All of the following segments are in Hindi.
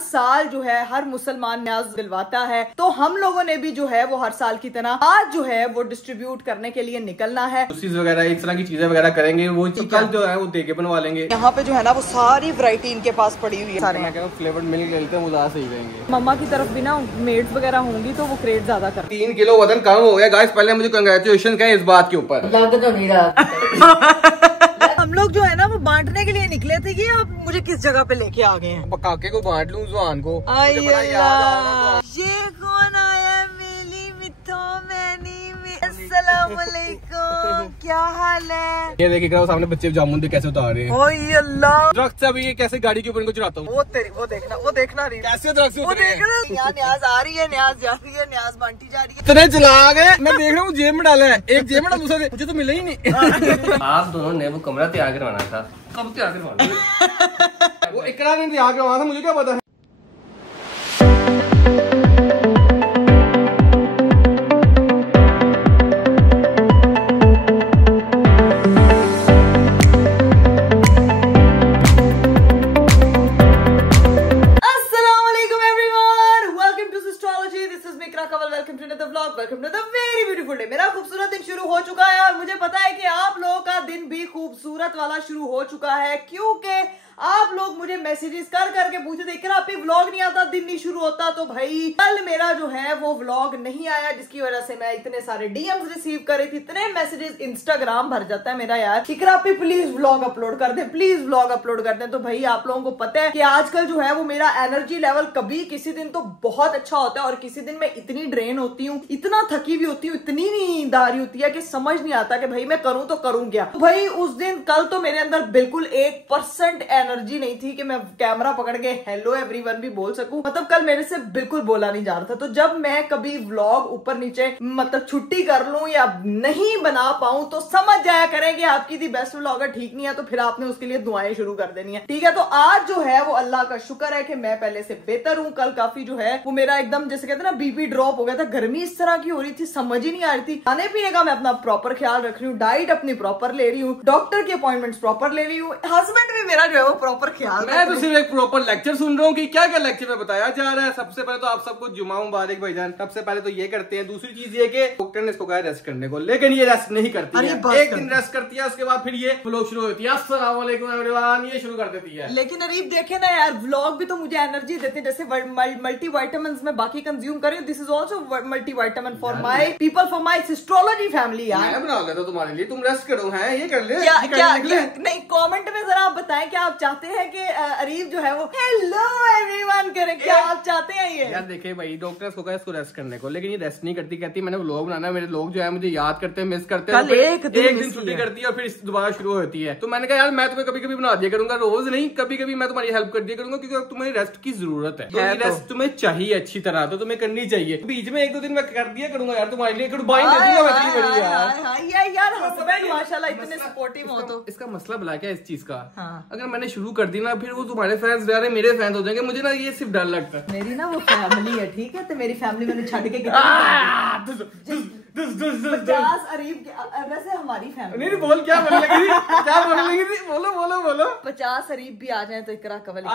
साल जो है हर मुसलमान न्याज दिलवाता है, तो हम लोगों ने भी जो है वो हर साल की तरह आज जो है वो डिस्ट्रीब्यूट करने के लिए निकलना है। वगैरह इस तरह की चीजें वगैरह करेंगे, वो कल जो है वो देके बनवा लेंगे। यहाँ पे जो है ना वो सारी वैरायटी इनके पास पड़ी हुई है। सारे मैं कह रहा हूँ फ्लेवर्ड मिल्क ले लेते हैं, वो ज्यादा सही रहेंगे। मम्मा की तरफ भी ना मेड्स वगैरह होंगी तो वो क्रेट ज्यादा कर। 3 किलो वजन कम हो गया गाइस, पहले मुझे कंग्रेचुलेशन कहें इस बात के ऊपर। लग तो नहीं रहा। हम लोग जो है ना वो बांटने के लिए निकले थे कि आप मुझे किस जगह पे लेके आ गए हैं। काके को बांट लूं, जुआन को। ये कौन आया मेली मिठो मैनी में। अस्सलाम वालेकुम, क्या हाल है? ये देखिए सामने बच्चे जामुन भी कैसे उतार रहे हैं। ओए अल्लाह, दरख्त से अभी ये कैसे गाड़ी के ऊपर इनको चढ़ाता हूँ। वो देखना नहीं कैसे दरख्त से वो देखना। यहाँ न्याज आ रही है, न्याज जा रही है, न्याज बांटी जा रही है। इतने चला गए, मैं देख रहा हूँ जेब में डाला है, एक जेब में डाला दूसरा मुझे तो मिला ही नहीं। आप दोनों ने वो कमरा तैयार करवाना था, कब तैयार करवाना? वो इकरा ने तैयार करवाना था, मुझे क्या पता है। मेरा खूबसूरत दिन शुरू हो चुका है और मुझे पता है कि आप लोगों का दिन भी खूबसूरत वाला शुरू हो चुका है, क्योंकि आप लोग मुझे मैसेजेस कर करके पूछे थे कि आप व्लॉग नहीं आता, दिन नहीं शुरू होता। तो भाई कल मेरा जो है वो व्लॉग नहीं आया, जिसकी वजह से मैं इतने सारे डीएम्स रिसीव कर रही थी, इतने मैसेजेस, इंस्टाग्राम भर जाता है मेरा यार कि प्लीज व्लॉग अपलोड कर दे, प्लीज व्लॉग अपलोड कर दे। तो भाई आप लोगों को पता है कि आजकल जो है वो मेरा एनर्जी लेवल कभी किसी दिन तो बहुत अच्छा होता है और किसी दिन मैं इतनी ड्रेन होती हूँ, इतना थकी भी होती हूँ, इतनी नींद आ रही होती है कि समझ नहीं आता कि भाई मैं करूँ तो करूँ क्या। तो भाई उस दिन कल तो मेरे अंदर बिल्कुल 1% एनर्जी नहीं थी कि मैं कैमरा पकड़ के हेलो एवरीवन भी बोल सकूं। मतलब कल मेरे से बिल्कुल बोला नहीं जा रहा था। तो जब मैं कभी व्लॉग ऊपर नीचे मतलब छुट्टी कर लूं या नहीं बना पाऊं तो समझ जाया करें कि आपकी दी बेस्ट व्लॉगर ठीक नहीं है, तो फिर आपने उसके लिए दुआएं शुरू कर देनी है, ठीक है। तो आज जो है वो अल्लाह का शुक्र है कि मैं पहले से बेहतर हूं। कल काफी जो है वो मेरा एकदम जैसे कहते हैं ना बीपी ड्रॉप हो गया था, गर्मी इस तरह की हो रही थी, समझ ही नहीं आ रही थी। खाने पीने का मैं अपना प्रॉपर ख्याल रख रही हूँ, डाइट अपनी प्रॉपर ले रही हूँ, डॉक्टर के अपॉइंटमेंट्स प्रॉपर ले रही हूँ, हस्बैंड भी मेरा जो है वो प्रॉपर ख्याल। मैं तो सिर्फ एक प्रॉपर लेक्चर सुन रहा हूँ कि क्या क्या लेक्चर में बताया जा रहा है। सबसे पहले तो आप सबको जुमा मुबारक भाईजान। सबसे पहले तो ये करते हैं। दूसरी चीज ये कि डॉक्टर ने इसको कहा रेस्ट करने को, लेकिन ये रेस्ट नहीं करती है। एक दिन रेस्ट करती है, उसके बाद फिर ये फ्लो शुरू होती है, अस्सलाम वालेकुम एवरीवन, ये शुरू कर देती है। लेकिन अरीब देखे ना यार, व्लॉग भी तो मुझे एनर्जी देते हैं, जैसे मल्टी वाइटामिन में बाकी कंज्यूम करें, this is also multi vitamin for my people, for my astrology family. मैं बना लेता तुम्हारे लिए, तुम रेस्ट करो है, ये कर ले। नहीं, कमेंट में जरा आप बताएं कि आप चाहते हैं कि अरीब जो है वो हेलो एवरीवन करे, क्या आप चाहते हैं ये? यार देखिए भाई, डॉक्टर को कहा इसको रेस्ट करने को, लेकिन ये रेस्ट नहीं करती। कहती मैंने व्लॉग बनाना है, मेरे लोग जो है मुझे याद करते हैं, मिस करते हैं, एक दिन छुट्टी करती है और फिर दोबारा शुरू होती है। तो मैंने कहा यार मैं तुम्हें कभी कभी बना दिया करूंगा, रोज नहीं, कभी कभी मैं तुम्हारी हेल्प कर दिया करूंगा, क्योंकि तुम्हें रेस्ट की जरूरत है। तो रेस्ट तुम्हें चाहिए अच्छी तरह, तो तुम्हें करनी चाहिए। बीच में 1-2 दिन मैं कर दिया करूंगा यार तुम्हारे लिए, यार हस्बैंड माशाल्लाह इतने सपोर्टिव हो। तो इसका मसला भला क्या है इस चीज का? अगर मैंने शुरू कर दी ना, फिर वो तुम्हारे फैंस मेरे फैंस हो जाएंगे। मुझे ना ये सिर्फ डर लगता है। मेरी ना वो फैमिली है, ठीक है, तो मेरी फैमिली मैंने छड़ के 50 अरीब वैसे हमारी फैमिली नहीं बोल, क्या बोलने लगी थी? क्या बोलने लगी थी? बोलो 50 अरीब भी आ जाए तो इकरा कवल है।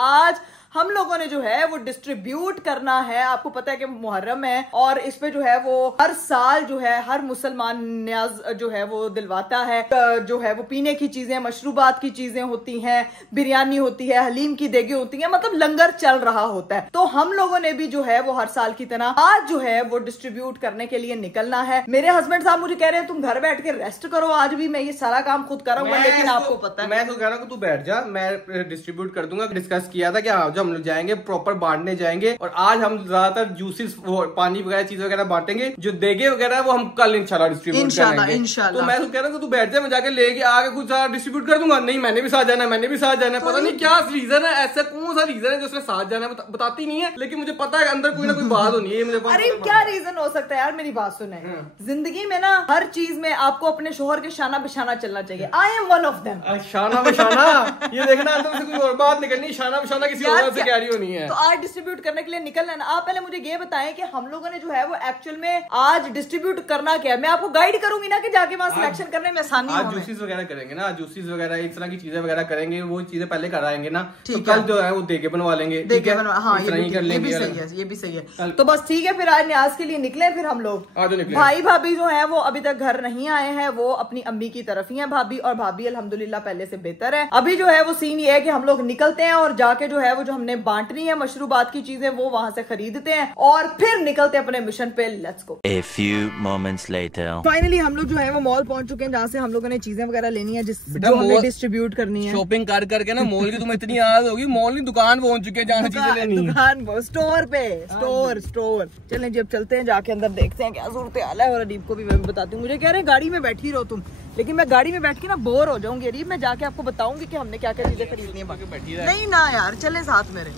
आज हम लोगों ने जो है वो डिस्ट्रीब्यूट करना है। आपको पता है कि मुहर्रम है और इस पे जो है वो हर साल जो है हर मुसलमान न्याज जो है वो दिलवाता है। जो है वो पीने की चीजें, मशरूबात की चीजें होती हैं, बिरयानी होती है, हलीम की देगी होती है, मतलब लंगर चल रहा होता है। तो हम लोगों ने भी जो है वो हर साल की तरह आज जो है वो डिस्ट्रीब्यूट करने के लिए निकलना है। मेरे हस्बैंड साहब मुझे कह रहे हैं तुम घर बैठ के रेस्ट करो, आज भी मैं ये सारा काम खुद करूंगा, लेकिन आपको पता है मैं तो कह रहा हूँ तू बैठ जा, मैं डिस्ट्रीब्यूट कर दूंगा। डिस्कस किया था कि हम लोग जाएंगे, प्रॉपर बांटने जाएंगे, और आज हम ज्यादातर जूसेस, पानी वगैरह चीज वगैरह बांटेंगे। जो देगे वगैरह वो हम कल इंशाल्लाह डिस्ट्रीब्यूट करेंगे। तो मैं तो कह रहा हूँ तू बैठ जा, मैं जाके लेके आगे कुछ डिस्ट्रीब्यूट कर दूंगा। नहीं मैंने भी साथ जाना है, मैंने भी साथ जाना है। पता नहीं क्या रीजन है, ऐसा कौन सा रीजन है जो उसने साथ जाना है, बताती नहीं है, लेकिन मुझे पता है अंदर कोई ना कोई बात होनी है। मुझे अरे क्या रीजन हो सकता है यार, मेरी बात सुने। जिंदगी में ना हर चीज में आपको अपने शोहर के शाना बिशाना चलना चाहिए। I am one of them. शाना बिशाना, ये देखना अंदर से कोई और बात निकलनी, शाना बिशाना किसी और से कैरी होनी है। तो आज डिस्ट्रीब्यूट करने के लिए निकलना है ना। आप पहले मुझे ये बताएं कि हम लोगों ने जो है वो एक्चुअल में आज डिस्ट्रीब्यूट करना क्या है। मैं आपको गाइड करूंगी ना कि जाके वहाँ सिलेक्शन करने में आसानी हो। आज जूसेस वगैरह करेंगे ना, जूसेस वगैरह इस तरह की चीजें वगैरह करेंगे, वो चीजें पहले कराएंगे ना, तो कल जो है वो देके बनवा लेंगे। देके बनवा, हाँ ये भी सही है, ये भी सही है। तो बस ठीक है, फिर आज न्याज के लिए निकले। फिर हम लोग भाई भाभी जो है वो अभी तक घर नहीं आए हैं, वो अपनी अम्मी की तरफ ही है भाभी, और भाभी अल्हम्दुलिल्लाह पहले से बेहतर है। अभी जो है वो सीन ये है कि हम लोग निकलते हैं और जाके जो है वो जो हमने बांटनी है मशरूबात की चीजें वो वहां से खरीदते हैं और फिर निकलते हैं अपने मिशन पे। Let's go. A few moments later. Finally हम लोग जो है वो मॉल पहुंच चुके हैं, जहाँ से हम लोगों ने चीजें वगैरह लेनी है, जो हमें डिस्ट्रीब्यूट करनी है। शॉपिंग कर करके ना मॉल की तुम्हें इतनी याद होगी, मॉल नहीं दुकान पहुंच चुके हैं जहाँ चीजें लेनी है। दुकान स्टोर पे, स्टोर। चलें जी अब चलते हैं, जाके अंदर देखते हैं क्या सूरत हाल है। और अरीब को भी मैं बताती हूँ। मुझे कह रहे हैं गाड़ी में बैठी रहो तुम, लेकिन मैं गाड़ी में बैठ के ना बोर हो जाऊंगी। अरीब मैं जाके आपको बताऊंगी कि हमने क्या क्या चीजें खरीदनी है। नहीं ना यार, चले साथ मेरे।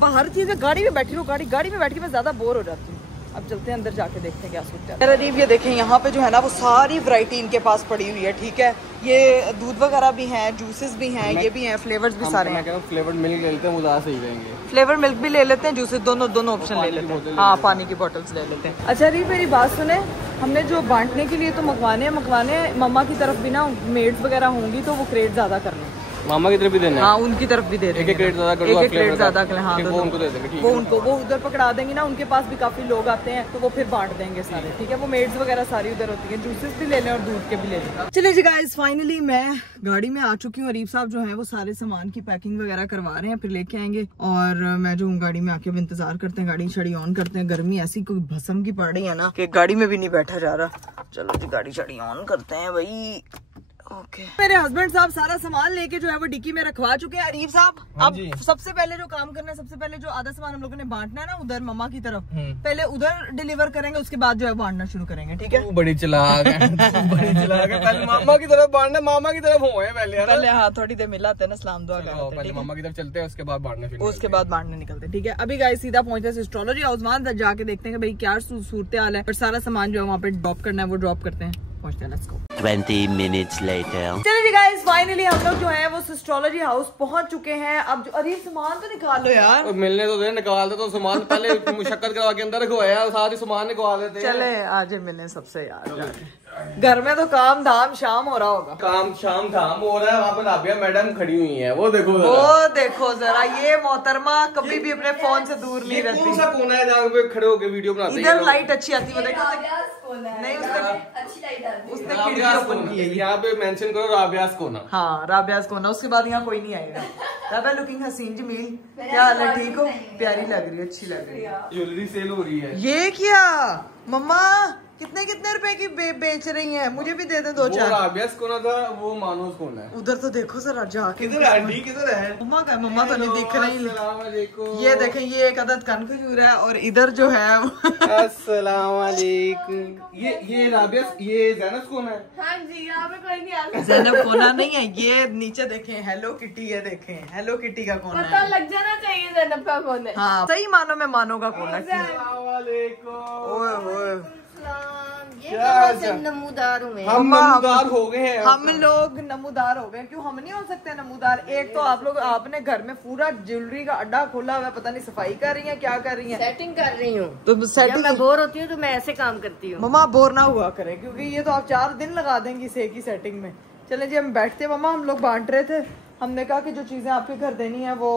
बाहर चीजें गाड़ी में बैठी रहो, गाड़ी में बैठ के मैं ज्यादा बोर हो जाती हूँ। अब चलते हैं अंदर, जाके देखते हैं क्या सूरत है। अरीब ये देखें, यहाँ पे जो है ना वो सारी वैरायटी इनके पास पड़ी हुई है। ठीक है, ये दूध वगैरह भी हैं, जूसेस भी हैं, ये भी हैं, फ्लेवर्स भी सारे हैं। फ्लेवर्ड मिल्क ले लेते हैं, वो ज्यादा सही रहेंगे। फ्लेवर मिल्क भी ले लेते हैं, जूसेस दोनों ऑप्शन ले लेते हैं। हाँ, पानी की बोतल्स ले लेते हैं। अच्छा अरीब मेरी बात सुने, हमने जो बांटने के लिए तो मंगवाने मम्मा की तरफ भी ना मेड्स वगैरह होंगी, तो वो क्रेट ज्यादा करने, मामा की तरफ भी देना है। हाँ उनकी तरफ भी दे देंगे, एक क्रेट ज्यादा कर, हाँ वो उनको दे देंगे। वो उनको वो उधर पकड़ा देंगे ना, उनके पास भी काफी लोग आते हैं तो वो फिर बांट देंगे सारे। ठीक है, वो मेड्स वगैरह सारी उधर होती है, जूसेस भी ले लें और दूध के भी ले लें। चलिए जी गाइस, फाइनली मैं गाड़ी में आ चुकी हूँ। अरीब साहब जो है वो सारे सामान की पैकिंग वगैरह करवा रहे हैं, फिर लेके आएंगे। और मैं जो हूँ गाड़ी में आके इंतजार करते हैं, गाड़ी छड़ी ऑन करते हैं। गर्मी ऐसी कोई भस्म की पड़ रही है ना कि गाड़ी में भी नहीं बैठा जा रहा। चलो जी गाड़ी छड़ी ऑन करते हैं भाई। ओके मेरे हस्बैंड साहब सारा सामान लेके जो है वो डिक्की में रखवा चुके हैं। अरीब साहब अब सबसे पहले जो काम करना है, सबसे पहले जो आधा सामान हम लोगों ने बांटना है ना उधर मम्मा की तरफ, पहले उधर डिलीवर करेंगे, उसके बाद जो है बांटना शुरू करेंगे। ठीक है, बड़ी चालाक है, बड़ी चालाक है। पहले मामा की तरफ बांटना, मामा की तरफ हुए पहले। हाँ थोड़ी देर मिलाते हैं ना, सलाम दुआ करते हैं। पहले मामा की तरफ चलते हैं, उसके बाद बांटना शुरू, उसके बाद बांटने निकलते हैं। ठीक है, अभी गाइस सीधा पहुंचते हैं एस्ट्रोलॉजी हाउस, वहां जाके देखते हैं कि भाई क्या सूरत हाल है, फिर सारा सामान जो है वहाँ पे ड्रॉप करना है वो ड्रॉप करते हैं। 20 minutes later. चलिए जी गाइस, फाइनली हम लोग जो है वो एस्ट्रोलॉजी हाउस पहुंच चुके हैं। अब जो अरे सामान तो निकाल लो यार, मिलने तो दे, निकाल दे तो सामान पहले मुशक्कत करवा के अंदर रखवाया, साथ ही सामान निकाल देते हैं। चले आज मिलने सबसे यार, घर में तो काम धाम शाम हो रहा होगा। काम शाम धाम हो रहा है, वहाँ पे राबिया मैडम खड़ी हुई है, वो देखो जरा ये मोहतरमा कभी भी अपने फोन से दूर नहीं रहती। कौन सा कोना है जहाँ पे खड़े होके वीडियो बनाते हैं? इधर लाइट अच्छी आती है, नहीं उसने खिड़की ओपन की है। यहाँ पे मेंशन करो राबियास कोना। हाँ राबियास कोना, उसके बाद यहाँ कोई नहीं आएगा। राबिया लुकिंग हसीन जमील, क्या हाल है? ठीक हो? प्यारी लग रही है, अच्छी लग रही है। ज्वेलरी सेल हो रही है। ये क्या मम्मा कितने रुपए की बेच रही हैं? मुझे भी दे दे दो चार। राबियास कोना था, वो मानोस कोना है। उधर तो देखो जरा जाके। किधर है आंटी, किधर है मम्मा का? मम्मा तो नहीं दिख रही। ये देखें, ये एक अदद कन खजूर है और इधर जो है अस्सलाम वालेकुम। ये राबियास, ये ज़ैनब कोना है। हाँ जी, यहाँ पे कोई नहीं आता। ज़ैनब कोना नहीं है, ये नीचे देखें हेलो किटी, ये देखें हेलो किटी का कोना है। पता लग जाना चाहिए ज़ैनब का कौन है। हाँ सही मानो में मानो का कोना। नमूदार हुए, हम नमूदार हो गए हैं। हम लोग नमूदार हो गए। क्यों हम नहीं हो सकते नमूदार? एक तो आप लोग, आपने घर में पूरा ज्वेलरी का अड्डा खोला हुआ है, पता नहीं सफाई कर रही है क्या कर रही है। सेटिंग कर रही हूँ। तो जब मैं बोर होती हूँ तो मैं ऐसे काम करती हूँ। मम्मा बोर ना हुआ करे, क्योंकि ये तो आप 4 दिन लगा देंगी इस एक ही सेटिंग में। चले जी हम बैठते। मम्मा हम लोग बांट रहे थे, हमने कहा कि जो चीजें आपके घर देनी है वो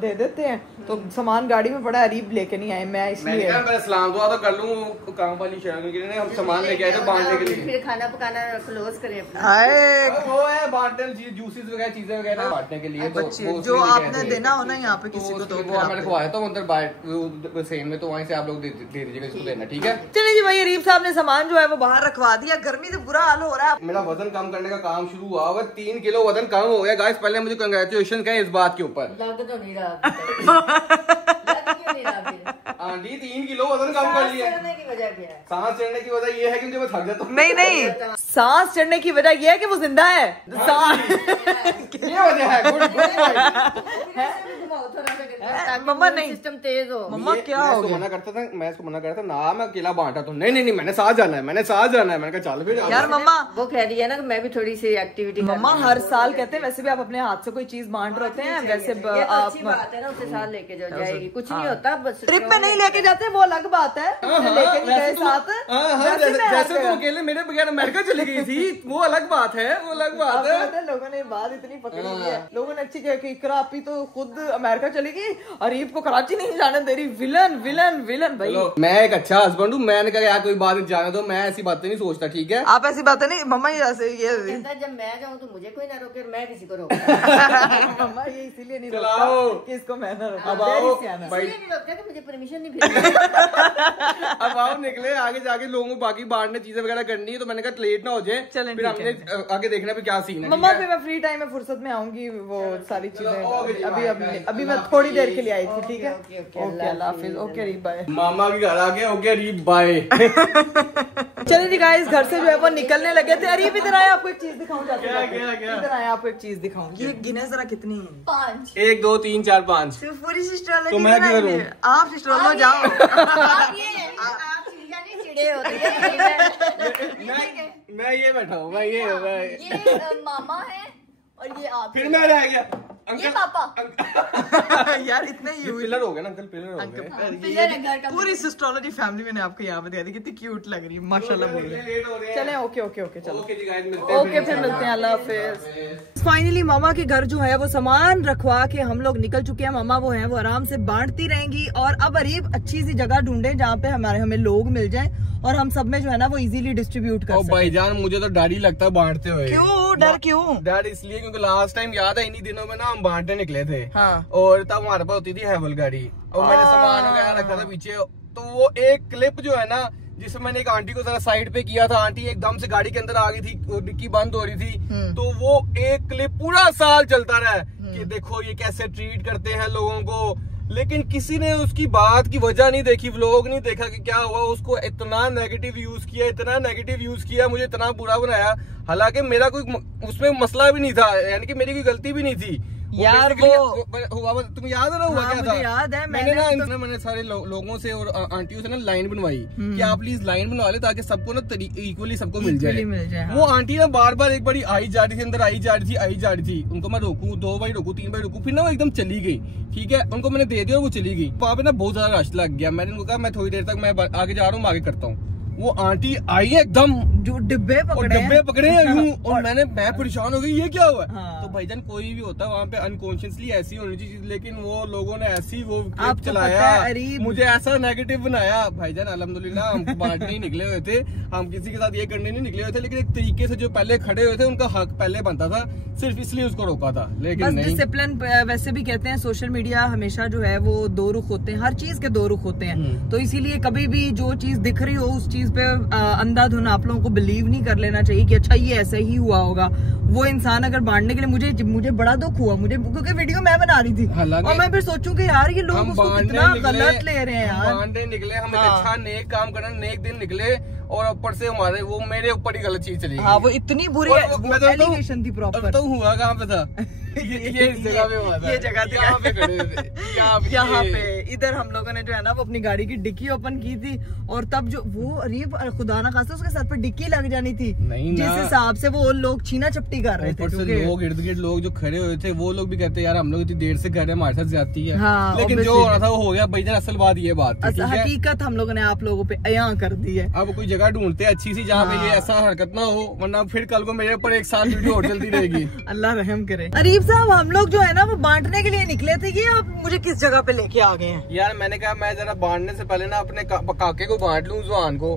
दे देते हैं, तो सामान गाड़ी में बड़ा अरीब लेके नहीं आए, मैं इसलिए सलाम दुआ तो कर लूँ, काम वाली शर्म के लिए हम सामान लेके आए थे बांटने के लिए। फिर खाना पकाना क्लोज करें अपना। वो है बांटने, जूसेस वगैरह चीजें वगैरह बांटने के लिए, तो जो आपने देना हो ना यहाँ पे किसी को, तो वो मैंने खवाया था उधर सेन में, तो वहीं से आप लोग दे दीजिएगा इसको देना। ठीक है चलिए जी भाई, अरीब साहब ने सामान जो है वो बाहर रखवा दिया। गर्मी से बुरा हाल हो रहा है। मेरा वजन कम करने का काम शुरू हुआ होगा, 3 किलो वजन कम हो गया गाइस। पहले मुझे कंग्रेचुलेशन कहें इस बात के ऊपर। लग तो नहीं रहा आंटी 3 किलो वजन कम कर लिया। चढ़ने की वजह क्या है? सांस चढ़ने की वजह ये है कि मुझे मैं थक जाता हूँ। नहीं सांस चढ़ने की वजह ये है कि वो जिंदा है। ये वजह है। गुड मम्मा नहीं, सिस्टम तेज हो। मम्मा क्या हो गया? मैं इसको मना करता ना, मैं अकेला बांटा तो नहीं मैंने साथ जाना है, मैंने कहा चल फिर यार मम्मा वो कह रही है ना मैं भी थोड़ी सी एक्टिविटी। मम्मा हर साल कहते हैं वैसे भी आप अपने हाथ से कोई चीज बांट रहे होते हैं, वैसे आप बात है ना, उससे साथ लेके जाएगी, कुछ नहीं होता। बस ट्रिप पे नहीं लेके जाते वो अलग बात है, लेके नहीं गए साथ। जैसे तुम अकेले मेरे बगैर अमेरिका चली गई थी, वो अलग बात है, वो अलग बात है। लोगों ने बात इतनी पकड़ी है, लोगों ने अच्छी कही इकरा आपी तो खुद अमेरिका चली गई, अरीब को कराची नहीं जाने दे रही। विलन विलन विलन भाई। मैं एक अच्छा हस्बैंड हूँ, मैंने कहा यार कोई बात जाने दो, मैं ऐसी बातें नहीं सोचता, ठीक है? आप ऐसी बातें नहीं मम्मा, ये जब मैं जाऊँ तो मुझे कोई ना रोके, मैं किसी को रोकूं। मम्मा ये इसीलिए नहीं रोकता कि इसको मैं ना रोकूं। अब आओ भाई, नहीं रोकता कि मुझे परमिशन नहीं भेजी। अब आओ निकले आगे जाके, लोगों को बाकी बांटने चीजें वगैरह करनी है, तो मैंने कहा लेट ना हो जाए, चलें फिर हमने आगे देखना भी क्या सीन है। मम्मा फिर मैं फ्री टाइम में फुर्सत में आऊंगी, वो सारी चीजें अभी मैं थोड़ी देर के लिए आई थी, ठीक है? ओके अल्लाह हाफिज, ओके अरीब बाय। मामा के घर आ गए, ओके अरीब बाय। चलिए जी गाइस, घर से जो है वो निकलने लगे थे। अरीब इधर आए, आपको एक चीज दिखाऊं। इधर आए, आपको एक चीज दिखाऊं। ये गिने जरा कितनी है? 5 1 2 3 4 5। पूरी सिस्टर तो मैं किधर हूँ? आप सिस्टर लो जाओ। मैं ये बैठा हूँ, मैं ये मामा है और ये आप, फिर मैं रह गया ये पापा। यार इतने पिलर हो गए ना अंकल, पिलर हो गए। पिलर है घर का। पूरी सिस्टोलॉजी फैमिली मैंने आपको यहाँ पे दिया थी, कितनी क्यूट लग रही है माशाल्लाह। चले ओके ओके ओके चलो ओके जी गाइस, मिलते हैं। ओके फिर मिलते हैं, अल्लाह हाफिज। फाइनली मामा के घर जो है वो सामान रखवा के हम लोग निकल चुके हैं। मामा वो है वो आराम से बांटती रहेंगी, और अब अरीब अच्छी सी जगह ढूंढे जहाँ पे हमें लोग मिल जाए और हम सब में जो है ना वो इजीली डिस्ट्रीब्यूट कर सकें। भाईजान मुझे तो डर ही लगता है बांटते हुए। क्यों डर क्यों? डर इसलिए क्योंकि लास्ट टाइम याद है इन्हीं दिनों में ना हम बांटने निकले थे। हाँ। और तब हमारे पास होती थी हैवल गाड़ी, और मैंने सामान वगैरह रखा था पीछे। तो वो एक क्लिप जो है ना, जिसमें मैंने एक आंटी को जरा साइड पे किया था, आंटी एकदम से गाड़ी के अंदर आ गई थी, डिक्की बंद हो रही थी, तो वो एक क्लिप पूरा साल चलता रहा कि देखो ये कैसे ट्रीट करते हैं लोगों को। लेकिन किसी ने उसकी बात की वजह नहीं देखी, व्लॉग नहीं देखा कि क्या हुआ। उसको इतना नेगेटिव यूज किया, मुझे इतना बुरा बनाया। हालांकि मेरा कोई उसमें मसला भी नहीं था, यानी कि मेरी कोई गलती भी नहीं थी यार। वो हुआ, तुम्हें याद है ना हुआ क्या था? याद है, मैंने सारे लोगों से और आंटियों से ना लाइन बनवाई कि आप प्लीज लाइन बनवा ले, ताकि सबको ना इक्वली सबको मिल जाए। वो आंटी ना बार बार एक बारी आई जा रही थी, अंदर आई जा रही थी। उनको मैं रोकूं, 2 बार रोकूं, 3 बार रोकूं, फिर ना वो एकदम चली गई। ठीक है, उनको मैंने दे दिया और वो चली गई। वहाँ पे ना बहुत ज्यादा रश लग गया। मैंने उनको कहा मैं थोड़ी देर तक मैं आगे जा रहा हूँ, आगे करता हूँ। वो आंटी आई है एकदम, जो डिब्बे पकड़े यूं, और मैं परेशान हो गई, ये क्या हुआ? हाँ। तो भाईजान कोई भी होता है वहाँ पे अनकॉन्शियसली ऐसी होनी चाहिए, लेकिन वो लोगों ने ऐसी वो क्लिप चलाया, मुझे ऐसा नेगेटिव बनाया। भाईजान अल्हम्दुलिल्लाह हम बांटने नहीं निकले हुए थे, हम किसी के साथ ये करने नहीं निकले हुए थे, लेकिन एक तरीके से जो पहले खड़े हुए थे उनका हक पहले बनता था, सिर्फ इसलिए उसको रोका था। लेकिन नहीं, डिसिप्लिन वैसे भी कहते हैं सोशल मीडिया हमेशा जो है वो 2 रुख होते हैं, हर चीज के 2 रुख होते हैं। तो इसीलिए कभी भी जो चीज दिख रही हो उस चीज पे अंधाधुन आप लोगों को बिलीव नहीं कर लेना चाहिए कि अच्छा ये ऐसे ही हुआ होगा। वो इंसान अगर बांटने के लिए मुझे बड़ा दुख हुआ, मुझे क्योंकि वीडियो मैं बना रही थी और मैं फिर सोचूं कि यार ये लोग उसको कितना गलत ले रहे हैं यार। बांटने निकले हम, अच्छा नेक काम करने नेक दिन निकले, और ऊपर से हमारे वो मेरे ऊपर ही गलत चीज चली। हाँ, वो इतनी बुरी एलिगेशन थी प्रॉपर। तो हुआ कहाँ पे था? ये जगह पे हुआ था, ये जगह यहाँ पे खड़े थे, यहाँ पे इधर हम लोगों ने जो है ना वो अपनी गाड़ी की डिक्की ओपन की थी, और तब जो वो अरीब खुदा ना खास्ता उसके सर पे डिक्की लग जानी थी, जिस हिसाब से वो लोग छीना चपटी कर रहे थे। लोग इर्द गिर्द लोग जो खड़े हुए थे वो लोग भी कहते यार हम लोग इतनी देर से खड़े, हमारे साथ जाती है। हाँ, लेकिन जो हो रहा था वो हो गया भाईजान। असल बात ये बात हकीकत हम लोगों ने आप लोगों पे अयां कर दी है। अब कोई जगह ढूंढते हैं अच्छी सी जहाँ पे ये ऐसा हरकत ना हो, वरना फिर कल को मेरे ऊपर एक साल वीडियो और चलती रहेगी। अल्लाह रहम करे। अरीब साहब हम लोग जो है ना वो बांटने के लिए निकले थे, ये आप मुझे किस जगह पे लेके आ गए हैं? यार मैंने कहा मैं जरा बांटने से पहले ना अपने काके को बांट लूं, जुआन को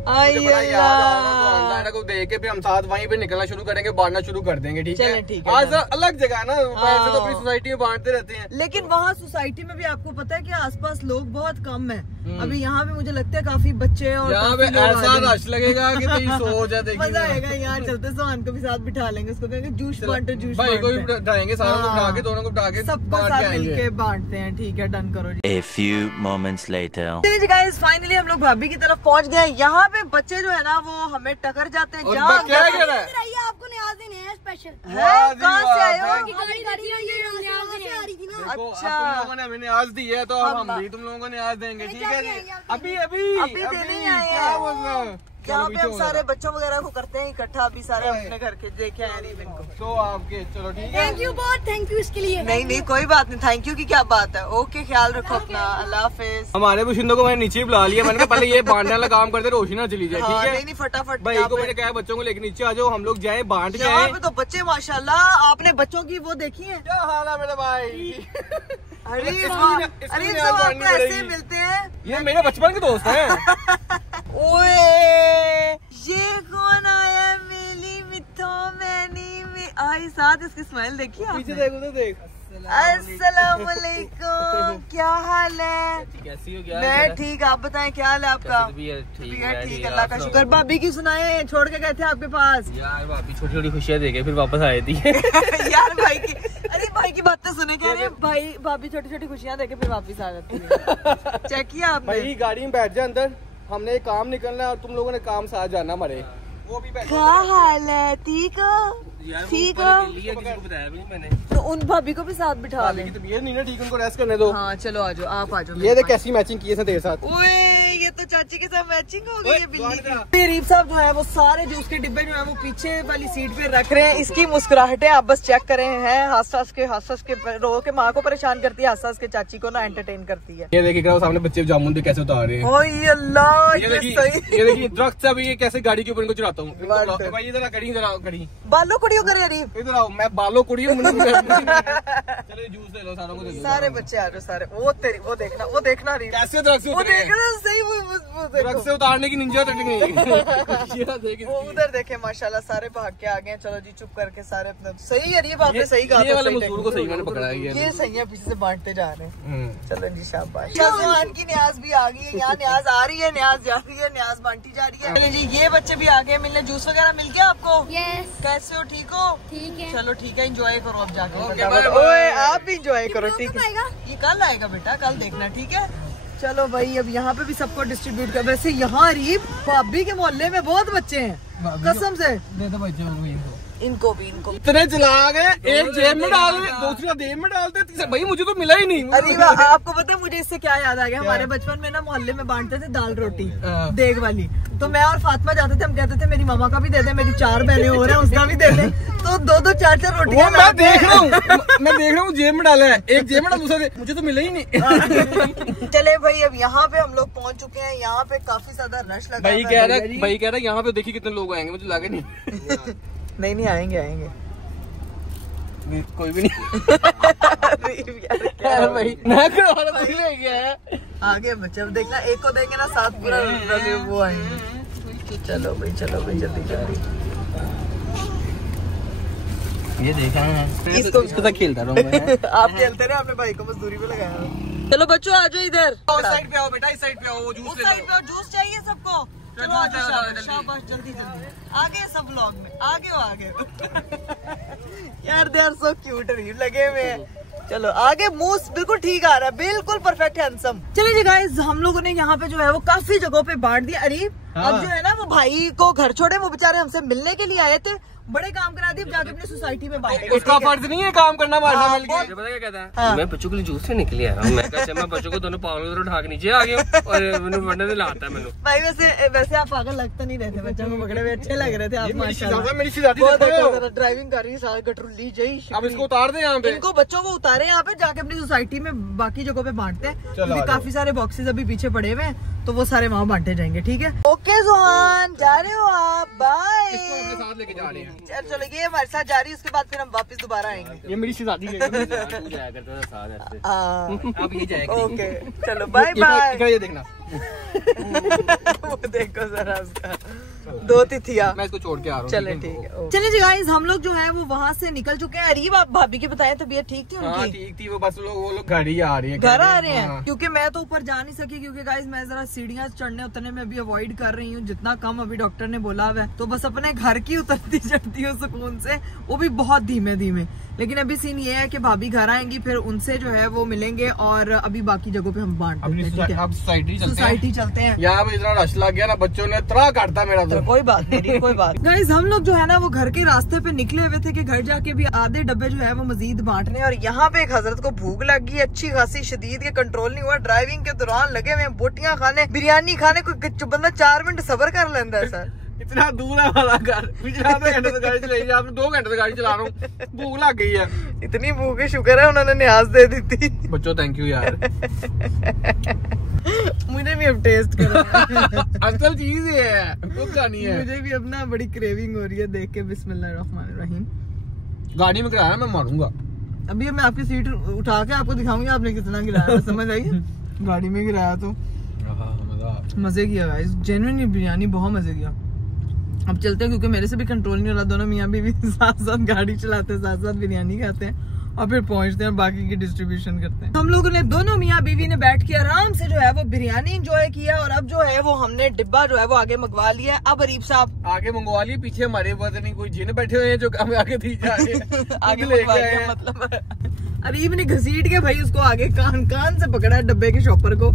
को दे के फिर हम साथ वहीं पे निकलना शुरू करेंगे, बांटना शुरू कर देंगे। ठीक है, आज अलग जगह है ना, वैसे तो अपनी सोसाइटी में बांटते रहते हैं, लेकिन वहाँ सोसाइटी में भी आपको पता है कि आसपास लोग बहुत कम है। अभी यहाँ पे मुझे लगता है काफी बच्चे और यहाँ पे ऐसा रश लगेगा कि सो जाए, मजा आएगा यार। चलते सोहान को भी साथ बिठा लेंगे, उसको कहेंगे जूस बांटो, जूस भाई को भी बिठाएंगे, सारों को बिठा के, दोनों को बिठा के सबको साथ मिलके बांटते हैं। ठीक है, डन करो जी। A few moments later. चलिए गाइस, फाइनली हम लोग भाभी की तरफ पहुंच गए। यहाँ पे बच्चे जो है ना वो हमें टकर जाते हैं। क्या कह रहा है? आपको न्याज़ देने हैं स्पेशल। कहाँ से आए हो? देखो अच्छा। तुम लोगों ने हमें न्याज दी है तो अब हम भी तुम लोगों को न्याज देंगे, ठीक है जी। अभी देने आए क्या हैं। मतलब यहाँ पे हम सारे बच्चों वगैरह को करते हैं इकट्ठा, अभी सारे अपने घर के देखे हैं अरीब इनको। तो आपके चलो ठीक है। थैंक यू, बहुत थैंक यू इसके लिए। नहीं कोई बात नहीं, थैंक यू की क्या बात है। ओके, ख्याल रखो अपना, अल्लाह हाफिज। हमारे बुशिंदों को मैंने नीचे बुला लिया, मैंने कहा पहले ये बांटने वाला काम करते रोशनी ना चली जाए, हाँ, ठीक है। नहीं फटाफट भाई यहाँ को पे- मैंने कहा बच्चों को लेकर नीचे आ जाओ, हम लोग जाए बांट यहाँ जाए। पे तो बच्चे माशाल्लाह, आपने बच्चों की वो देखी है? क्या हाल है मेरे भाई? अरीब इसको अरीब भी सब न्याज आपको मांगनी ऐसे पड़ेगी। मिलते हैं? ये मेरे बचपन के दोस्त हैं। ओए ये कौन आया? मेली मिथो मैनी में आई, साथ इसकी स्माइल देखी पीछे आपने? देख, उधर देख। अस्सलाम वालेकुम, क्या हाल है? कैसी हो? क्या मैं ठीक, आप बताएं क्या हाल है आपका? ठीक, अल्लाह का शुक्र। भाभी की सुनाए, छोड़ के गए थे आपके पास। यार भाभी छोटी छोटी खुशियाँ देके फिर वापस आए थी। यार भाई की, अरे भाई की बातें सुने क्या रे? भाई भाभी छोटी छोटी खुशियाँ देके फिर वापस आ जाती है। चेक किया आपने? भाई गाड़ी में बैठ जा अंदर, हमने काम निकलना है और तुम लोगों ने काम साथ जाना हमारे। वो भी बैठ क्या हाल है? ठीक हो? ठीक हो? किसी को बताया भी नहीं मैंने। तो उन भाभी को भी साथ बिठा भाभी लें। की तबीयत नहीं ना ठीक, उनको रेस्ट करने दो। हाँ चलो आ जाओ, आप आ जाओ। ये देख कैसी मैचिंग की है तेरे साथ। ओए ये तो चाची के साथ मैचिंग हो गई है बिल्ली ओए, की। गरीब साहब जो है वो सारे जूस के डिब्बे जो है वो पीछे वाली सीट पे रख रहे हैं। इसकी मुस्कुराहटें आप बस चेक करें हैं, हंस हंस के रो के माँ को परेशान करती है, हंस हंस के चाची को ना एंटरटेन करती है। ये देखिए सामने बच्चे जामुन कैसे उतार रहे हैं। ओए अल्लाह, ये ये देखिए, सही। ये देखिए दरख्त से अभी ये कैसे गाड़ी के ऊपर इनको चढ़ाता हूँ। बात है। भाई इधर कड़ी, इधर आओ कड़ी, बालों कुड़ियों करे अरीब। इधर आओ। मैं बालों कुड़ी हूँ। चलो जूस दे लो, सारों को दे दो। सारे बच्चे आ जाओ सारे। वो देखना अरीब, कैसे दरख्त से वो उतरे? देखना सही। वो दरख्त देखो, से उतारने की निंजा टेक्निक। वो उधर देखे माशाल्लाह, सारे भाग के आ गए। चलो जी चुप करके सारे अपना सही है। ये आपने सही कहा, ये वाले सही मजदूर को सही मैंने पकड़ा है। ये सही है, पीछे से बांटते जा रहे हैं। चलो जी शाबाश। जज़वान की न्याज भी आ गई है, यहाँ न्याज आ रही है, न्याज जा रही है, न्याज बांटी जा रही है। चलिए जी ये बच्चे भी आ गए मिलने। जूस वगैरह मिल गया आपको? यस, कैसे हो? ठीक हो? ठीक है। चलो ठीक है, एंजॉय करो अब जाके। Okay, bye bye। ओए आप भी एंजॉय करो, ठीक कब है? आएगा? ये कल आएगा बेटा, कल देखना, ठीक है? चलो भाई अब यहाँ पे भी सबको डिस्ट्रीब्यूट कर। वैसे यहाँ अरीब भाभी के मोहल्ले में बहुत बच्चे हैं, कसम से। दे दो बच्चे इनको भी इतने चला गए, एक जेब में डाल दे, दूसरा जेब में डालते, तीसरा भाई मुझे तो मिला ही नहीं। अरे आपको पता है मुझे इससे क्या याद आ गया? हमारे बचपन में ना मोहल्ले में बांटते थे दाल रोटी देग वाली, तो मैं और फातिमा जाते थे, हम कहते थे मेरी मामा का भी दे दे, मेरी 4 बहनें हो रहे हैं उसका भी दे दे। तो 2-2 4-4 रोटियां मैं देख रहा हूँ जेब में डाला है, एक जेब में डाला, दूसरा मुझे तो मिला ही नहीं। चले भाई अब यहाँ पे हम लोग पहुँच चुके हैं। यहाँ पे काफी ज्यादा रश लगा भाई कह रहा है यहाँ पे देखिए कितने लोग आएंगे, मुझे लगा नहीं। नहीं आएंगे कोई भी नहीं। यार भाई मैं ले गया है। आगे बच्चे अब देखना, एक को देंगे ना साथ पूरा वो आएंगे। चलो भाई जल्दी। ये देखा है इसको साथ खेलता रहा हूँ। आप खेलते रहे, आपने भाई को मजदूरी पे लगाया। चलो बच्चों आ जाओ इधर। इस साइड पे आओ बेटा, इस साइड पे आओ, वो जूस उस ले साइड लो। पे जूस चाहिए सबको। चलो आ जाओ, शाबाश जल्दी आगे सब व्लॉग में आगे यार दे आर सो क्यूट लगे हुए हैं। चलो आगे मूस बिल्कुल ठीक आ रहा है, बिल्कुल परफेक्ट हैंडसम। चलिए जी गाइस, हम लोगों ने यहाँ पे जो है वो काफी जगहों पे बांट दिया। अरीब अब जो है ना वो भाई को घर छोड़े, वो बेचारे हमसे मिलने के लिए आए थे, बड़े काम करा दिए, जाके अपनी सोसाइटी में बांटेंगे। उसका फर्ज नहीं है काम करना हमारे साथ मिलके। मुझे पता क्या कहता है, मैं बच्चों के लिए जूस से निकली आ रहा हूँ। मैं कहता मैं बच्चों को दोनों पागलों को उठा के नीचे आ गया और मैंने वरना से लाता है मैंने। भाई वैसे आप पागल लगता नहीं रहते, बच्चों को पकड़े हुए अच्छे लग रहे थे आप माशाल्लाह। मेरी शिजाती ड्राइविंग कर रही है गटरुली जय। अब इसको उतार दे यहाँ पे। इनको बच्चों को उतारे यहाँ पे, जाके अपनी सोसाइटी में बाकी जगहों पे बांटते हैं, चलो क्योंकि काफी सारे बॉक्सेस अभी पीछे पड़े हुए हैं, तो वो सारे वहाँ बांटे जाएंगे। ठीक है, ओके जुहान जा रहे हो आप? बाय। इसको अपने साथ लेके जा रहे हैं। चलो ये हमारे साथ जा रही है, उसके बाद फिर हम वापस दोबारा आएंगे। ये मेरी शिजाती तू जाया करता था साथ ऐसे। अब ये जाएगा। ओके चलो बाय बाय। ये देखना, वो देखो जरा उसका 2 तिथियां। मैं इसको छोड़ के आ रहा हूँ। चले ठीक है। चलिए जी गाइस, हम लोग जो है वो वहाँ से निकल चुके हैं। अरीब आप भाभी की बताएं तबीयत ठीक थी हाँ उनकी? ठीक थी, वो बस वो लोग घर ही आ रही है। घर आ रहे हैं हाँ। क्योंकि मैं तो ऊपर जा नहीं सकी, क्योंकि गाइस मैं जरा सीढ़ियाँ चढ़ने उतरने में अभी अवॉइड कर रही हूँ जितना कम अभी डॉक्टर ने बोला हुआ है, तो बस अपने घर की उतरती चढ़ती हूँ सुकून से, वो भी बहुत धीमे धीमे। लेकिन अभी सीन ये है कि भाभी घर आएंगी, फिर उनसे जो है वो मिलेंगे और अभी बाकी जगहों पे हम बांट देते हैं। ठीक है, अब सोसाइटी चलते सोसाइटी चलते हैं। यहाँ पे इतना रश लग गया ना, बच्चों ने इतना काटता मेरा तो। कोई बात नहीं, कोई बात। गाइस हम लोग जो है ना वो घर के रास्ते पे निकले हुए थे कि घर जाके भी आधे डब्बे जो है वो मजीद बांटने। और यहाँ पे एक हजरत को भूख लग गई अच्छी खासी, शदीद के कंट्रोल नहीं हुआ। ड्राइविंग के दौरान लगे हुए बोटियां खाने, बिरयानी खाने। कोई बंदा 4 मिनट सब्र कर लेता है सर। इतना दूर है हमारा घर, पिछले आधे घंटे से गाड़ी चलाई, आपने 2 घंटे से गाड़ी चला रहा हूँ, भूख लग गई है। इतनी भूख है, शुक्र है उन्होंने न्याज दे दी थी। बच्चों थैंक यू यार। मुझे भी अब टेस्ट करो। असल चीज ये है, कुछ नहीं है। मुझे भी अब ना बड़ी क्रेविंग हो रही है देख के। बिस्मिल्लाहिर्रहमानिर्रहीम। गाड़ी में गिराया मैं मारूंगा। अभी मैं आपकी सीट उठा के आपको दिखाऊंगी आपने कितना गिराया, समझ आई? गाड़ी में गिराया तो मजे किया गाइस, जेन्युइनली बिरयानी बहुत मजे किया। अब चलते हैं क्योंकि मेरे से भी कंट्रोल नहीं हो रहा। दोनों मियाँ बीवी साथ साथ गाड़ी चलाते हैं, साथ साथ बिरयानी खाते हैं और फिर पहुंचते हैं और बाकी की डिस्ट्रीब्यूशन करते हैं। हम लोगों ने दोनों मियाँ बीवी ने बैठ के आराम से जो है वो बिरयानी एंजॉय किया। और अब जो है वो हमने डिब्बा जो है वो आगे मंगवा लिया। अब अरीब साहब आगे मंगवा लिए, पीछे हमारे पता नहीं कोई जिन बैठे हुए हैं जो हमें आगे थी आगे मंगवा लिया। मतलब अरीब ने घसीट के भाई उसको आगे कान से पकड़ा है डब्बे के शॉपर को।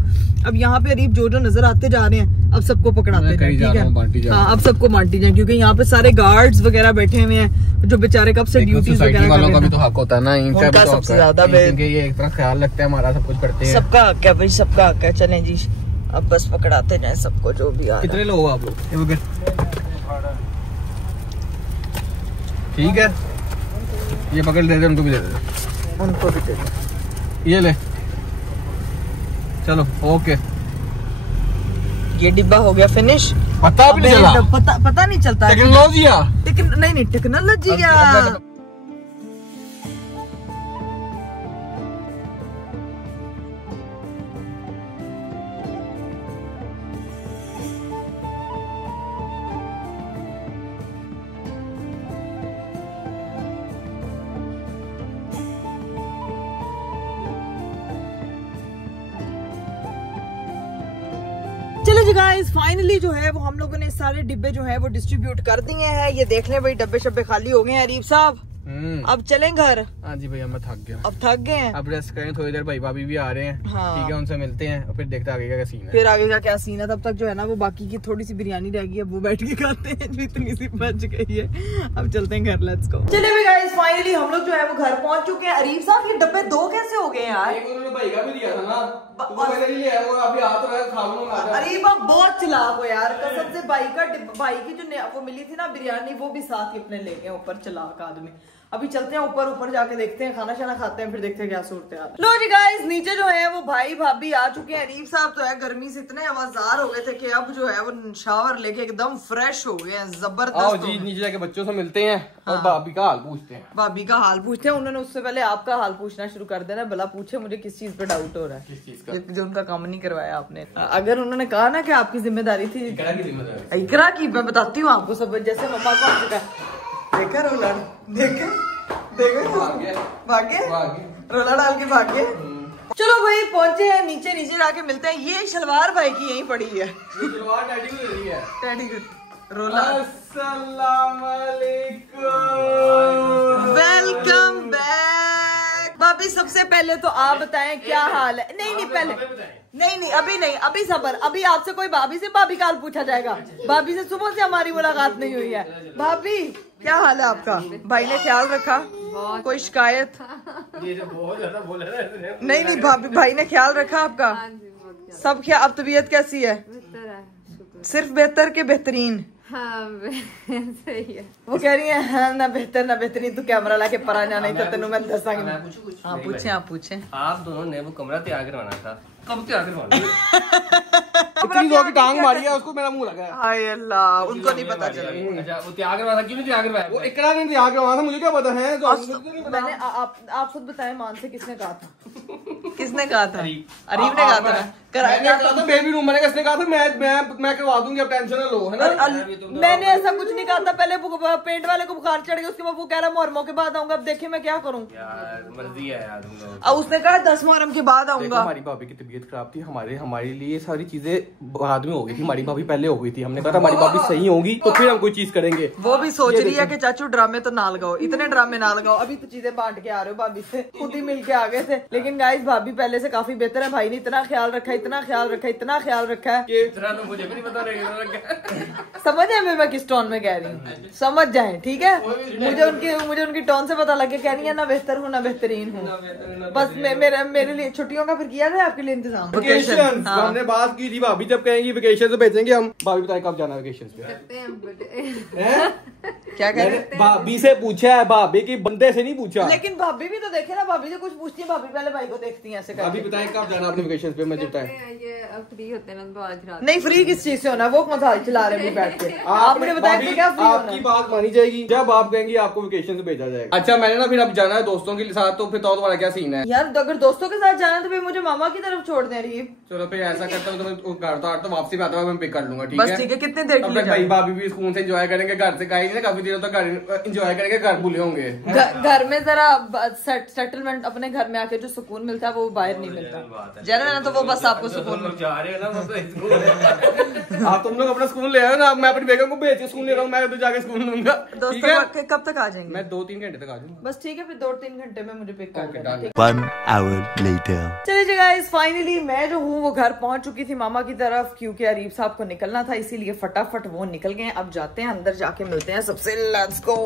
अब यहाँ पे अरीब जो नजर आते जा रहे हैं अब सबको पकड़ाते जाए, ठीक है? हाँ, अब सबको बांटी जाए क्योंकि यहाँ पे सारे गार्ड्स वगैरह बैठे हुए हैं जो बेचारे कब से ड्यूटीज वगैरह वालों का भी तो हक होता है ना, इनका सबसे ज्यादा ये एक तरह ख्याल रखते हैं हमारा, सब कुछ करते हैं। सबका हक है भाई, सबका हक है। चलें जी, अब बस पकड़ाते जाए सबको जो भी आ। कितने लोग आप लोग? ठीक है, ये पकड़ दे दे, उनको भी दे दे, उनको भी दे दे। ये ले, चलो ओके। ये डिब्बा हो गया फिनिश। पता भी नहीं चला, पता नहीं चलता। टेक्नोलॉजी नहीं टेक्नोलॉजी क्या। चलो जी गाइस, फाइनली जो है वो हम लोगों ने सारे डिब्बे जो है वो डिस्ट्रीब्यूट कर दिए हैं। ये देख लें भाई, डब्बे शब्बे खाली हो गए हैं। अरीब साहब अब चलें घर। हाँ जी भैया, मैं थक गया। अब थक गए हैं, अब रेस्ट करें थोड़ी देर। भाई भाभी भी आ रहे हैं, हाँ। ठीक है, उनसे मिलते हैं और फिर देखते आगे का सीन है। फिर आगे का क्या सीन है। तब तक जो है ना वो बाकी की थोड़ी सी बिरयानी रह गई है, वो बैठ के खाते हैं जो इतनी सी बच गई है। अब चलते हैं घर, लेट्स गो। चलिए भी गाइस, फाइनली हम लोग जो है वो घर पहुंच चुके हैं। अरीब साहब, ये डब्बे 2 कैसे हो गए यार? उन्होंने भाई का भी दिया था ना, वो मेरे लिए है, वो अभी आ तो रहा है, खा लूंगा। अरीब आप बहुत चलाक हो यार, कसम से। भाई की जो वो मिली थी ना बिरयानी, वो भी साथ ही अपने ले गए ऊपर। चलाक आदमी। अभी चलते हैं ऊपर जाके देखते हैं, खाना शाना खाते हैं, फिर देखते हैं क्या सूरत है। लो जी गाइस, नीचे जो है वो भाई भाभी आ चुके हैं। अरीब साहब तो है गर्मी से इतने आवाजार हो गए थे कि अब जो है वो शावर लेके एकदम फ्रेश हो गए हैं, जबरदस्त। आओ जी, नीचे जाके बच्चों से मिलते हैं और भाभी का हाल पूछते हैं। भाभी का हाल पूछते हैं। उन्होंने उससे पहले आपका हाल पूछना शुरू कर देना। भला पूछे मुझे किस चीज पे डाउट हो रहा है, किस चीज का? जो उनका काम नहीं करवाया आपने। अगर उन्होंने कहा ना कि आपकी जिम्मेदारी थी, इकरा की, मैं बताती हूँ आपको सब। जैसे मम्मा को देखा रोला, देखे भाग्य रोला डाल के भाग्य। चलो भाई, पहुंचे हैं नीचे जाके मिलते हैं। ये शलवार भाई की यहीं पड़ी है, शलवार डैडी को दे दी है। डैडी को रोला। अस्सलाम वालेकुम, वेलकम बैक। भाभी सबसे पहले तो आप बताएं क्या हाल है। नहीं पहले नहीं अभी सबर। अभी आपसे कोई भाभी से भाभी का हाल पूछा जाएगा? भाभी से सुबह से हमारी मुलाकात नहीं हुई है। भाभी क्या हाल है आपका? भाई ने ख्याल रखा? कोई शिकायत? नहीं भाई ने ख्याल रखा आपका? सब क्या? अब तबीयत कैसी है? सिर्फ बेहतर के बेहतरीन? हाँ सही है। वो कह रही है हाँ, ना बेहतर ना बेहतरीन। तू कैमरा लाके परा जाना, नहीं तो तेनू मैं दसांगी। मैं पूछूं कुछ? हाँ पूछे, आप पूछे। आप दोनों ने वो कमरा तैयार करवाना था, कब तैयार करवाना? इतनी जोर की टांग मारी है उसको, मेरा मुंह लगा है। हाय अल्लाह, उनको नहीं पता चला। अच्छा, वो तैयार करवाया था, क्यों नहीं तैयार करवाया? वो इकरा ने तैयार करवाया था, मुझे क्या पता है? मैंने आप खुद बताएं, मान से किसने कहा था? किसने कहा था? अरीब ने कहा था। बेबी रूम मैंने किसने कहा था? मैं करवा दूंगी, अब टेंशन ना लो, है ना? मैंने ऐसा कुछ नहीं कहा था। पहले पेंट वाले को बुखार चढ़ गया, उसके बाद वो कह रहा मुहर्रम के बाद आऊंगा। अब देखिए मैं क्या करूँ यार, मर्जी है यार तुम लोग। अब उसने कहा 10 मुहर्रम के बाद आऊंगा। हमारी भाभी की तबीयत खराब थी, हमारे लिए सारी चीजें बाद में हो गई थी। हमारी भाभी पहले हो गई थी। हमने कहा था हमारी भाभी सही होगी तो फिर हम कोई चीज करेंगे। वो भी सोच रही है कि चाचू ड्रामे तो ना लगाओ, इतने ड्रामे ना लगाओ। अभी तो चीजें बांट के आ रहे हो भाभी से, खुद ही मिल के आ गए थे। लेकिन गाइस, भाभी पहले से काफी बेहतर है। भाई ने इतना ख्याल रखा, इतना ख्याल रखा, इतना ख्याल रखा है कि इतना तो मुझे भी नहीं पता रहेगा। समझ आए मैं किस टोन में कह रही हूँ, समझ जाए ठीक है। मुझे उनकी टोन से पता लगे, कह रही है ना बेहतर हूँ ना बेहतरीन हूँ। बस मेरे लिए छुट्टियों का फिर किया था आपके लिए इंतजाम। वेकेशन हमने बात की थी, भाभी जब कहेंगी वेकेशन से भेजेंगे हम। भाभी बताए कब जाना वेकेशन पे? क्या कह रहे? भाभी से पूछा है, भाभी की बंदे से नहीं पूछा। लेकिन भाभी भी तो देखे ना, भाभी जो कुछ पूछती है भाभी पहले भाई को देखती है ऐसे करके। भाभी बताए कब जाना आपने वेकेशन पे? मुझे बताए। फ्री होते हैं तो आज रात। नहीं फ्री किस चीज से होना, वो मसाज चला रहे हैं बैठ के। आप मुझे बताएं तो क्या फ्री होना? आपकी बात मानी जाएगी जब आप कहेंगे आपको वेकेशन से भेजा जाएगा। अच्छा मैंने ना फिर अब जाना है दोस्तों के साथ, तो फिर तो तुम्हारा क्या सीन है? यार अगर दोस्तों के साथ जाना तो फिर मुझे मामा की तरफ छोड़ दे रही है। चलो फिर ऐसा करता हूँ, तो घर तो वापसी में आता हुआ मैं पिक कर लूंगा, ठीक है? बस ठीक है, कितने देर तब के तक भाई भाभी भी स्कूल से एंजॉय करेंगे, घर से कहेंगे काफी देर तक घर एंजॉय करेंगे, घर भूले होंगे। घर में जरा सेटलमेंट अपने घर में आके जो सुकून मिलता है वो बाहर नहीं मिलता। जरा तो वो बस आपको सुकून मिलता जा रहे हैं ना, वो तो आप तुम लोग अपना स्कूल ले आए ना, मैं अपनी बेगम को भेज के स्कूल ले रहा हूँ, मैं तो जाके स्कूल लूंगा। दोस्तों कब तक आ जाएंगे? मैं 2-3 घंटे तक आ जाऊंगा। बस ठीक है, फिर 2-3 घंटे में मुझे पिक कर Okay, देना, done. ठीक है? 1 hour later. चलिए गाइस, फाइनली मैं जो हूँ वो घर पहुंच चुकी थी मामा की तरफ, क्योंकि अरीब साहब को निकलना था, इसीलिए फटाफट वो निकल गए। अब जाते हैं अंदर, जाके मिलते हैं सबसे। Let's go.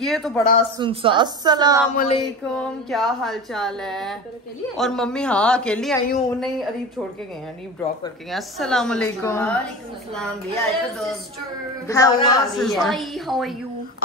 ये तो बड़ा सुनसा। अस्सलाम वालेकुम, क्या हाल चाल है? और मम्मी हाँ अकेली आई हूँ, नहीं अरीब छोड़ के गए हैं, अरीब ड्रॉप करके गए। अस्सलाम वालेकुम।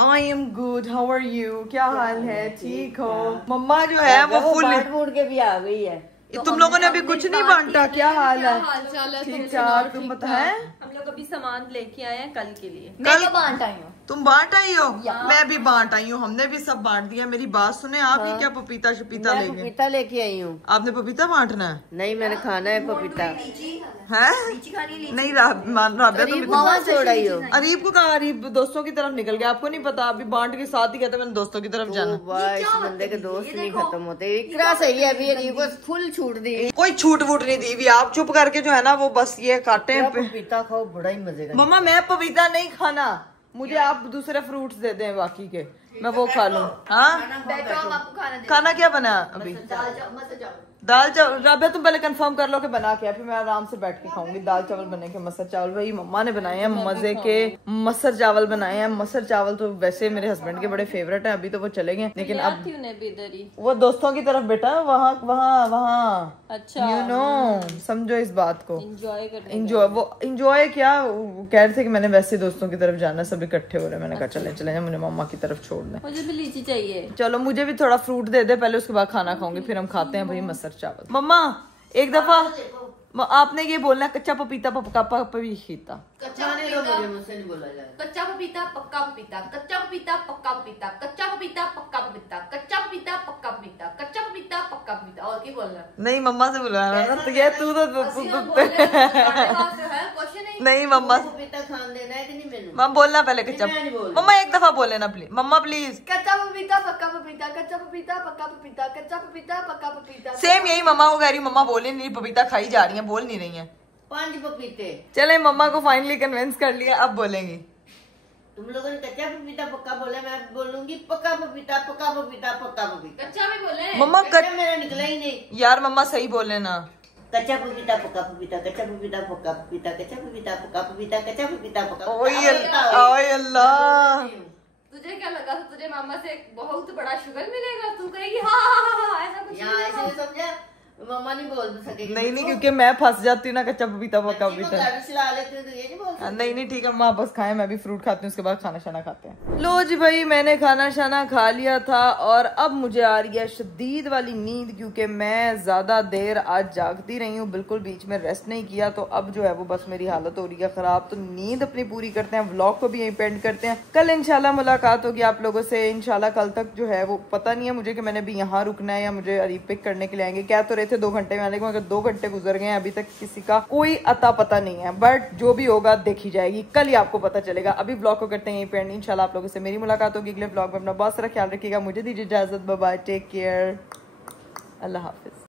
I am good, how are you? क्या हाल है? ठीक हो? मम्मा जो है वो फुल फूड के भी आ गई है। तुम लोगों ने अभी कुछ नहीं बांटा, क्या हाल है? हाल-चाल है? ठीक ठाक, तुम बताएं? हम लोग अभी सामान लेके आए हैं कल के लिए। मैं तो बांट आई हूँ। तुम बांट आई हो? मैं भी बांट आई हूँ, हमने भी सब बांट दिया। मेरी बात सुने, आप ही क्या पपीता शपीता मैं लेंगे? पपीता लेके आई हूँ। आपने पपीता बांटना है? नहीं मैंने खाना है पपीता। हैं? नहीं राबिया तुम मामा छोड़ आई हो। अरीब को कहा, अरीब दोस्तों की तरफ निकल गया, आपको नहीं पता? अभी बांट के साथ ही कहते मैंने दोस्तों की तरफ जाना। वाह, इस बंदे के दोस्त नहीं खत्म होते। इकरा सही है, अभी अरीब को फुल छूट दी। कोई छूट वूट नहीं दी हुई, आप चुप करके जो है ना वो बस ये काटे पे। पपीता खाओ, बड़ा ही मजे का। मम्मा मैं पपीता नहीं खाना, मुझे आप दूसरे फ्रूट्स दे दें बाकी के, मैं वो खा लूं। हाँ बैठो, हम आपको खाना दे। खाना क्या बना अभी? दाल चावल, मस्त चावल। दाल चावल। राबिया तुम पहले कंफर्म कर लो कि बना क्या, फिर मैं आराम से बैठ के खाऊंगी। दाल चावल बने के मसर चावल भाई मम्मा ने बनाए हैं, मजे के मसर चावल बनाए हैं। मसर चावल तो वैसे मेरे हस्बैंड के बड़े फेवरेट हैं, अभी तो वो चले गए, लेकिन अब वो दोस्तों की तरफ बेटा, वहाँ वहाँ वहाँ, अच्छा यू नो, समझो इस बात को। एंजॉय वो एंजॉय क्या, वो कह रहे थे कि मैंने वैसे दोस्तों की तरफ जाना, सब इकट्ठे हो रहे हैं। मैंने कहा चले चले, मुझे मम्मा की तरफ छोड़ दें। मुझे भी लीची चाहिए। चलो मुझे भी थोड़ा फ्रूट दे दे पहले, उसके बाद खाना खाऊंगी, फिर हम खाते हैं भाई मसर चावल। मम्मा एक दफा आपने ये बोलना, कच्चा पपीता पक्का पपीता। कच्चा पपीता मुझसे नहीं बोला जाए। कच्चा पपीता पक्का पपीता, कच्चा पपीता पक्का पपीता, कच्चा पपीता पक्का पपीता, कच्चा पपीता पक्का पपीता, कच्चा पपीता पक्का पपीता। और की बोलना? नहीं मम्मा से बुलाना तो ये तू नहीं मम्मा पपीता खान देना है कि नहीं? मैंने मम्मा बोलना पहले कच्चा। मम्मा एक दफा बोल लेना प्लीज, मम्मा प्लीज। कच्चा पपीता पक्का पपीता, कच्चा पपीता पक्का पपीता, कच्चा पपीता पक्का पपीता। सेम यही मम्मा को कह रही, मम्मा बोल ही नहीं, पपीता खाई जा रही है, बोल नहीं रही है। 5 पपीते। चले मम्मा को फाइनली कन्विंस कर लिया, अब बोलेंगी। तुम लोगों ने कच्चा पपीता पक्का बोला, मैं बोलूंगी पक्का पपीता, पक्का पपीता, पक्का पपीता। कच्चा भी बोले मम्मा कच्चा मेरा निकला ही नहीं यार मम्मा सही बोल लेना। कच्चा पपीता पक्का पपीता, कच्चा पपीता पक्का पपीता, कच्चा पपीता पक्का पपीता, कच्चा पपीता पक्का। ओए अल्लाह, तुझे क्या लगा था तुझे मामा से एक बहुत बड़ा शुगर मिलेगा, तू कहेगी हाँ हाँ हाँ हाँ, ऐसा कुछ यहाँ नहीं ऐसे होगा। समझा, मम्मा नहीं बोल सकेगी। नहीं नहीं, क्योंकि मैं फंस जाती हूँ ना कच्चा पपीता पक्का बच्ची को पपीता। गाड़ी चला लेते हो तो ये नहीं बोल सकती। नहीं नहीं ठीक है, माँ बस खाएं, मैं भी फ्रूट खाती हूँ, उसके बाद खाना शाना खाते हैं। लो जी भाई, मैंने खाना शाना खा लिया था और अब मुझे आ रही है शदीद वाली नींद, क्योंकि मैं ज्यादा देर आज जागती रही हूँ, बिल्कुल बीच में रेस्ट नहीं किया। तो अब जो है वो बस मेरी हालत हो रही है खराब, तो नींद अपनी पूरी करते हैं, व्लॉग को भी यहीं पेंड करते हैं। कल इंशाल्लाह मुलाकात होगी आप लोगों से, इंशाल्लाह कल तक जो है वो पता नहीं है मुझे कि मैंने भी यहाँ रुकना है या मुझे अरीब पिक करने के लिए आएंगे। क्या तो रहे थे 2 घंटे में आने को, मगर 2 घंटे गुजर गए हैं, अभी तक किसी का कोई अता पता नहीं है। बट जो भी होगा देखी जाएगी, कल ही आपको पता चलेगा। अभी ब्लॉग को करते हैं यहीं पे एंड, इंशाल्लाह आप लोगों से मेरी मुलाकात होगी अगले ब्लॉग में। अपना बहुत सारा ख्याल रखिएगा, मुझे दीजिए इजाजत, बाय बाय, टेक केयर, अल्लाह हाफिज।